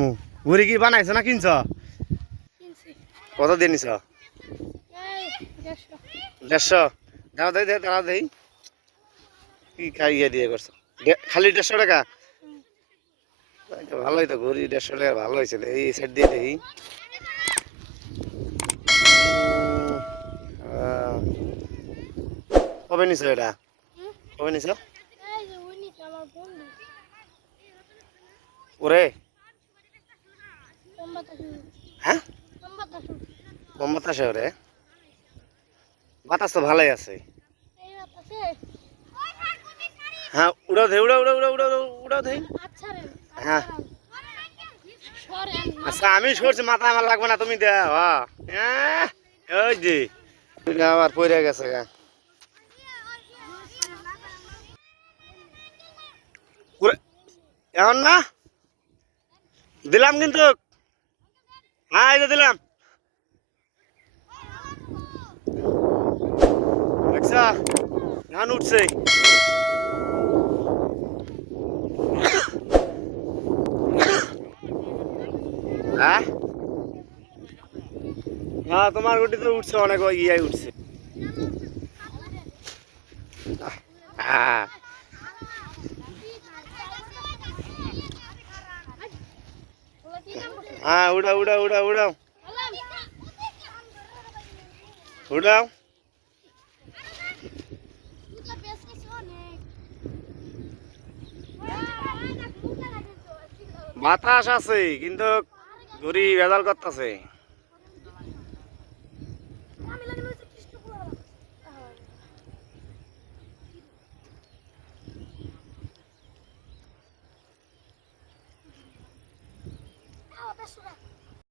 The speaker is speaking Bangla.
ঘুরি কি বানাইছ না কিনছ? কত দিয়ে নিছ? 150। দাও দেই দাও দেই। কি খাইয়ে দিয়ে করছো? খালি 150 টাকা? ভালোই তো, ঘুরি 150 টাকা ভালো হয়েছিল। এই সাইড দিয়ে দেখি। কবে নিছ এটা? কবে নিছ? ওরে হ্যাঁ, কম বাতাসে ওরে। বাতাস তো ভালোই আছে। হ্যাঁ, উড়াও দে, উড়াও উড়াও উড়াও উড়াও উড়াও দে। হ্যাঁ আচ্ছা, আমি সরছি, মাথা আমার লাগবে না, তুমি দেও। হ্যাঁ ওই যে আবার পড়ে গেছে গা। এখন না দিলাম কিন্তু। হ্যাঁ এই যে দিলাম, দেখছা এখন উঠছে। হ্যাঁ হ্যাঁ, তোমার গুটি তো উঠছে, অনেক ইয়ে উঠছে। হ্যাঁ হ্যাঁ, উড়াও উড়াও উড়াও উড়াও উড়াও। বাতাস আছে কিন্তু ঘুরি ভেজাল করতেছে।